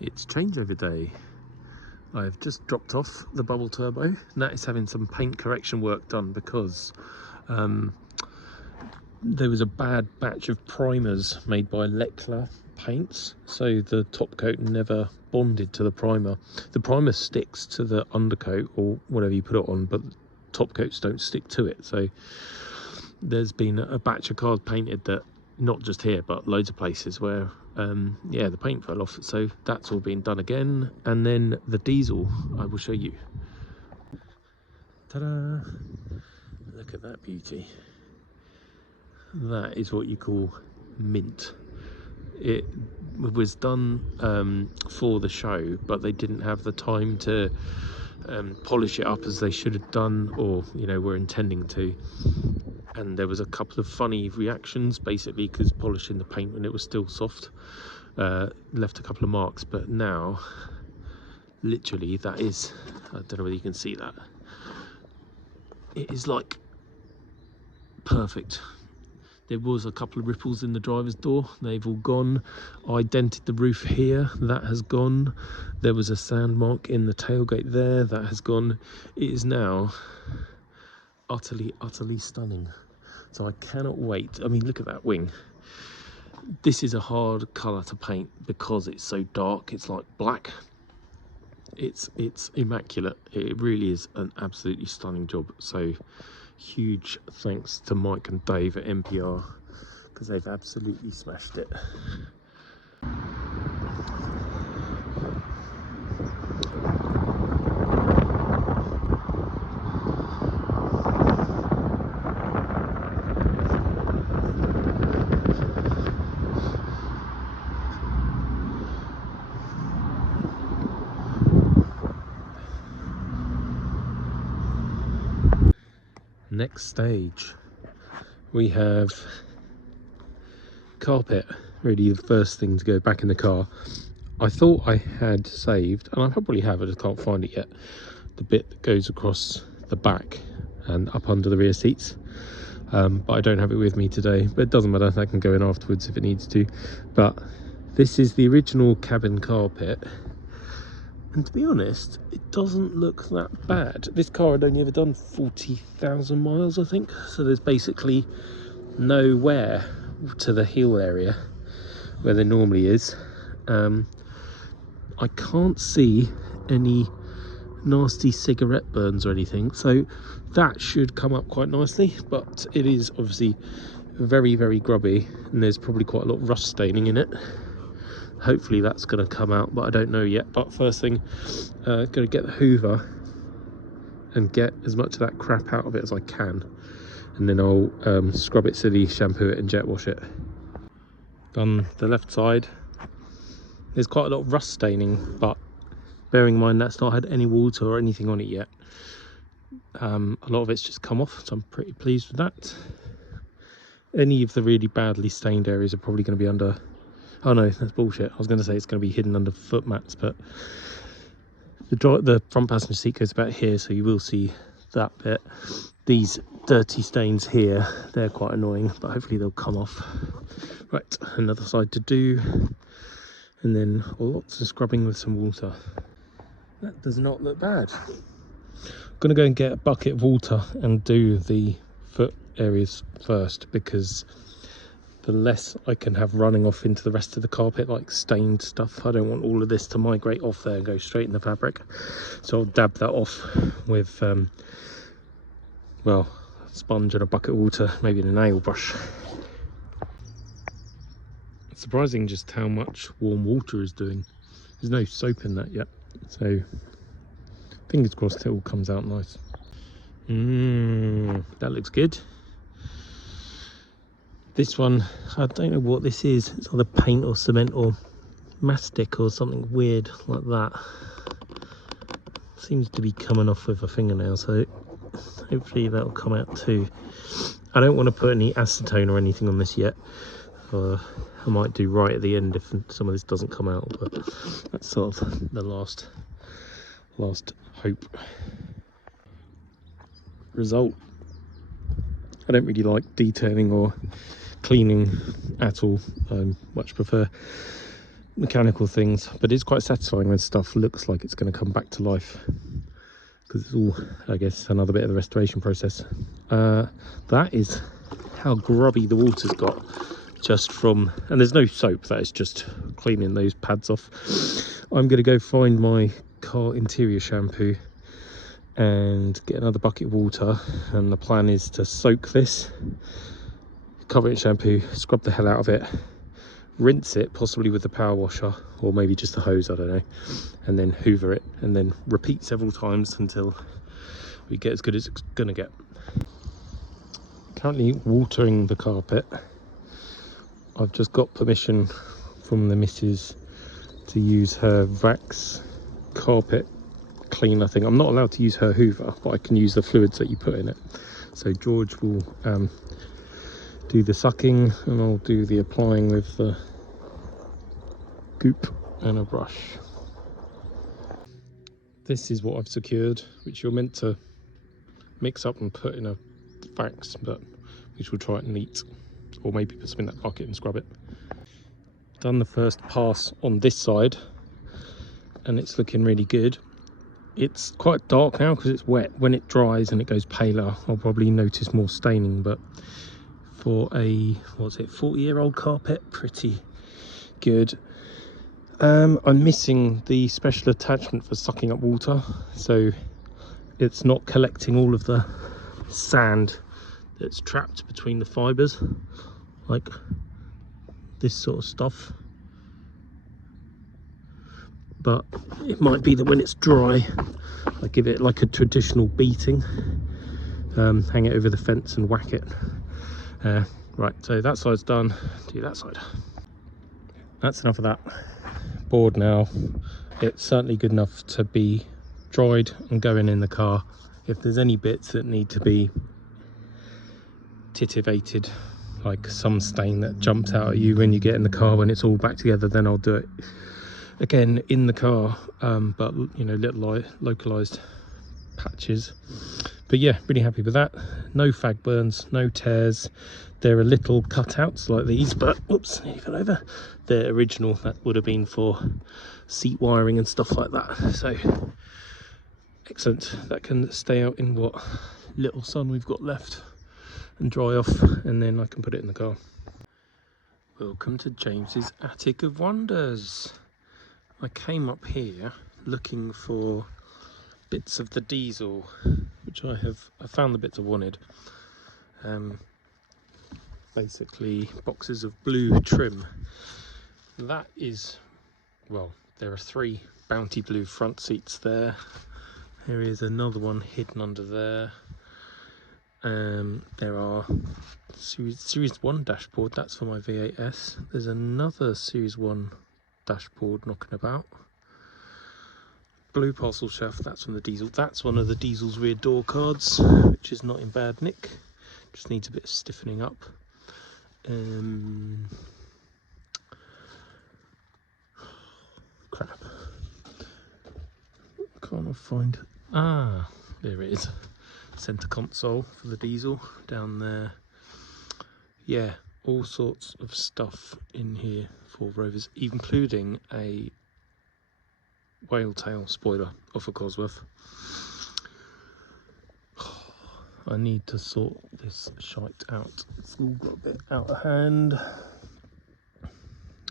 It's changeover day. I've just dropped off the bubble turbo, and that is having some paint correction work done because there was a bad batch of primers made by Leclerc paints, so the top coat never bonded to the primer. The primer sticks to the undercoat or whatever you put it on, but top coats don't stick to it. So there's been a batch of cars painted that, not just here but loads of places, where yeah, the paint fell off. So that's all been done again. And then the diesel, I will show you. Ta-da! Look at that beauty. That is what you call mint. It was done for the show, but they didn't have the time to polish it up as they should have done, or were intending to. And there was a couple of funny reactions, basically, because polishing the paint when it was still soft left a couple of marks. But now, literally, that is, I don't know whether you can see that, it is like perfect. There was a couple of ripples in the driver's door, they've all gone. I dented the roof here, that has gone. There was a sand mark in the tailgate there, that has gone. It is now utterly stunning. So I cannot wait. I mean, look at that wing. This is a hard colour to paint because it's so dark. It's like black. It's immaculate. It really is an absolutely stunning job. So huge thanks to Mike and Dave at MPR, because they've absolutely smashed it. Next stage, we have carpet. Really the first thing to go back in the car. I thought I had saved, and I probably have, I just can't find it yet, the bit that goes across the back and up under the rear seats, but I don't have it with me today. But it doesn't matter, that can go in afterwards if it needs to. But this is the original cabin carpet, and to be honest, it doesn't look that bad. This car had only ever done 40,000 miles, I think, so there's basically no wear to the heel area where there normally is. I can't see any nasty cigarette burns or anything, so that should come up quite nicely. But it is obviously very grubby, and there's probably quite a lot of rust staining in it. Hopefully that's going to come out, but I don't know yet. But first thing, going to get the hoover and get as much of that crap out of it as I can, and then I'll scrub it silly, shampoo it and jet wash it. Done the left side. There's quite a lot of rust staining, but bearing in mind that's not had any water or anything on it yet, a lot of it's just come off, so I'm pretty pleased with that. Any of the really badly stained areas are probably going to be under, oh no, that's bullshit, I was going to say it's going to be hidden under foot mats, but the front passenger seat goes about here, so you will see that bit. These dirty stains here, they're quite annoying, but hopefully they'll come off. Right, another side to do, and then lots of scrubbing with some water. That does not look bad. I'm gonna go and get a bucket of water and do the foot areas first, because the less I can have running off into the rest of the carpet, like stained stuff. I don't want all of this to migrate off there and go straight in the fabric. So I'll dab that off with, well, a sponge and a bucket of water, maybe a nail brush. It's surprising just how much warm water is doing. There's no soap in that yet, so fingers crossed it all comes out nice. That looks good. This one, I don't know what this is. It's either paint or cement or mastic or something weird like that. Seems to be coming off with a fingernail, so hopefully that'll come out too. I don't want to put any acetone or anything on this yet. I might do right at the end if some of this doesn't come out, but that's sort of the last hope. Result. I don't really like detailing or cleaning at all. I much prefer mechanical things, but it's quite satisfying when stuff looks like it's going to come back to life, because it's all, I guess, another bit of the restoration process. That is how grubby the water's got, just from, and there's no soap, that is just cleaning those pads off. I'm going to go find my car interior shampoo and get another bucket of water, and the plan is to soak this, cover it in shampoo, scrub the hell out of it, rinse it, possibly with the power washer or maybe just a hose, I don't know, and then hoover it, and then repeat several times until we get as good as it's gonna get. Currently watering the carpet. I've just got permission from the missus to use her Vax carpet cleaner thing. I'm not allowed to use her hoover, but I can use the fluids that you put in it. So George will do the sucking and I'll do the applying with the goop and a brush. This is what I've secured, which you're meant to mix up and put in a Vax, but which will try it neat, or maybe put some in that bucket and scrub it. Done the first pass on this side and it's looking really good. It's quite dark now because it's wet. When it dries and it goes paler, I'll probably notice more staining, but for a, what's it, 40-year-old carpet, pretty good. I'm missing the special attachment for sucking up water, so it's not collecting all of the sand that's trapped between the fibres, like this sort of stuff. But it might be that when it's dry, I give it like a traditional beating, hang it over the fence and whack it. Right, so that side's done, do that side. That's enough of that. Board now. It's certainly good enough to be dried and going in the car. If there's any bits that need to be titivated, like some stain that jumps out at you when you get in the car when it's all back together, then I'll do it again in the car, but you know, little localized patches. But yeah, really happy with that. No fag burns, no tears. There are little cutouts like these, but oops, nearly fell over. They're original, that would have been for seat wiring and stuff like that. So excellent, that can stay out in what little sun we've got left and dry off, and then I can put it in the car. Welcome to James's Attic of Wonders. I came up here looking for bits of the diesel, which I found the bits I wanted. Basically boxes of blue trim. That is, well, there are 3 Bounty blue front seats there. There is another one hidden under there. There are Series 1 dashboard, that's for my V8S. There's another Series 1 dashboard knocking about. Blue parcel shaft, that's from the diesel. That's one of the diesel's rear door cards, which is not in bad nick. Just needs a bit of stiffening up. Crap. Can't I find? Ah, there it is. Center console for the diesel down there. Yeah, all sorts of stuff in here for Rovers, including a whale tail spoiler off of Cosworth. I need to sort this shite out. It's all got a bit out of hand.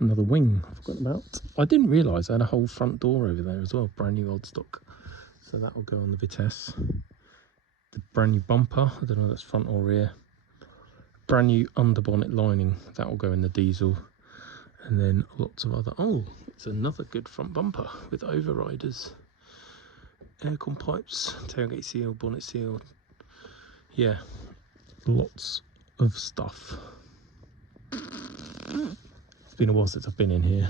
Another wing I've forgotten about. I didn't realise I had a whole front door over there as well, brand new old stock. So that will go on the Vitesse. The brand new bumper, I don't know if that's front or rear. Brand new underbonnet lining, that will go in the diesel. And then lots of other, oh, it's another good front bumper with overriders. Aircon pipes, tailgate seal, bonnet seal. Yeah, lots of stuff. It's been a while since I've been in here.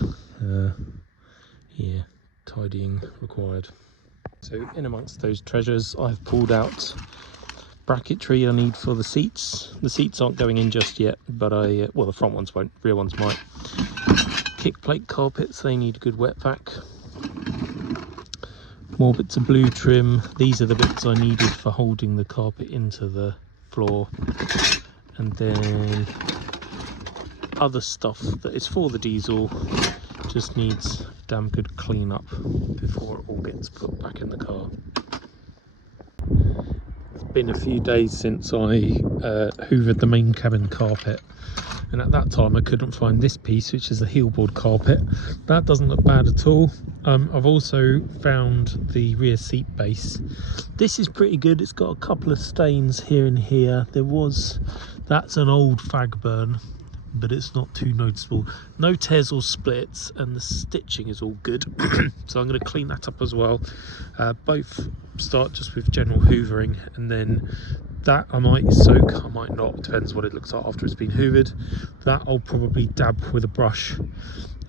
Yeah, tidying required. So in amongst those treasures, I've pulled out bracketry I need for the seats. The seats aren't going in just yet, but well, the front ones won't, rear ones might. Kick plate carpets, they need a good wet vac. More bits of blue trim. These are the bits I needed for holding the carpet into the floor. And then other stuff that is for the diesel, just needs a damn good clean up before it all gets put back in the car. It's been a few days since I hoovered the main cabin carpet, and at that time I couldn't find this piece, which is the heelboard carpet. That doesn't look bad at all. I've also found the rear seat base. This is pretty good. It's got a couple of stains here and here. That's an old fag burn, but it's not too noticeable. No tears or splits, and the stitching is all good. So I'm going to clean that up as well. Both start just with general hoovering, and then that I might soak, I might not, depends what it looks like after it's been hoovered. That I'll probably dab with a brush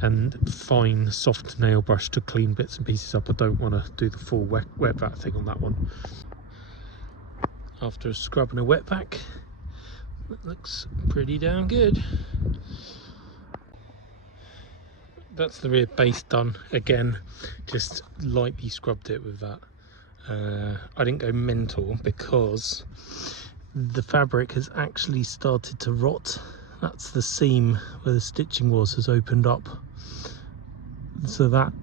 and fine soft nail brush to clean bits and pieces up. I don't want to do the full wet vac thing on that one. After a scrub and a wet vac, it looks pretty damn good. That's the rear base done. Again, just lightly scrubbed it with that. I didn't go mental because the fabric has actually started to rot. That's the seam where the stitching was has opened up, so that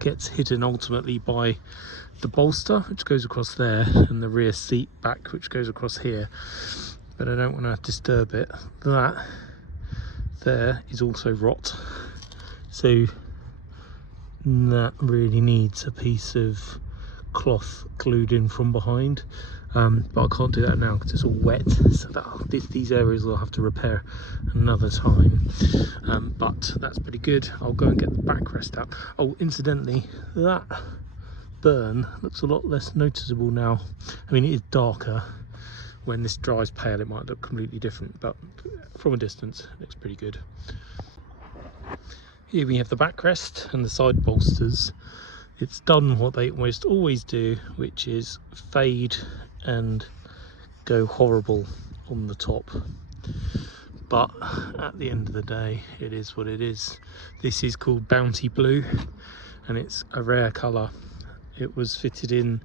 gets hidden ultimately by the bolster, which goes across there, and the rear seat back, which goes across here. But I don't want to disturb it. That there is also rot, so that really needs a piece of cloth glued in from behind, but I can't do that now because it's all wet, so these areas I'll have to repair another time. But that's pretty good. I'll go and get the backrest out. Oh, incidentally, that burn looks a lot less noticeable now. I mean, it is darker. When this dries pale, it might look completely different, but from a distance it looks pretty good. Here we have the backrest and the side bolsters. It's done what they always do, which is fade and go horrible on the top. But at the end of the day, it is what it is. This is called Bounty Blue, and it's a rare colour. It was fitted in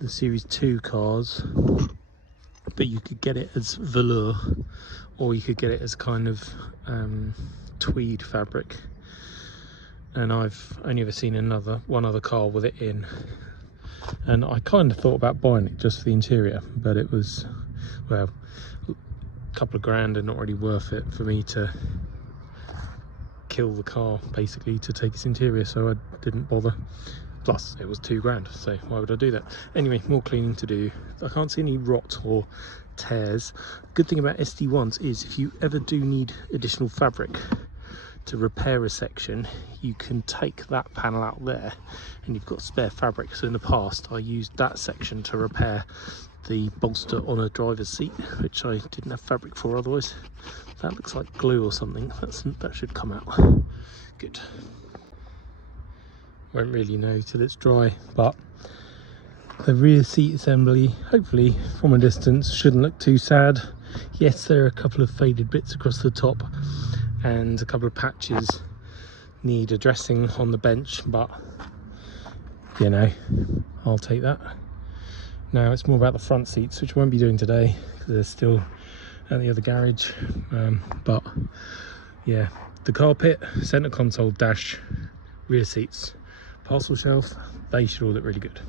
the Series 2 cars, but you could get it as velour, or you could get it as kind of tweed fabric. And I've only ever seen one other car with it in, and I kind of thought about buying it just for the interior, but it was, well, a couple of grand and not really worth it for me to kill the car basically to take its interior, so I didn't bother. Plus it was 2 grand, so why would I do that? Anyway, more cleaning to do. I can't see any rot or tears. Good thing about SD1s is if you ever do need additional fabric to repair a section, you can take that panel out there and you've got spare fabric. So in the past I used that section to repair the bolster on a driver's seat, which I didn't have fabric for otherwise. That looks like glue or something. That should come out good. Won't really know till it's dry, but the rear seat assembly, hopefully from a distance, shouldn't look too sad. Yes, there are a couple of faded bits across the top and a couple of patches need addressing on the bench, but you know, I'll take that. Now it's more about the front seats, which I won't be doing today because they're still at the other garage. But yeah, the carpet, center console, dash, rear seats, parcel shelf, they should all look really good.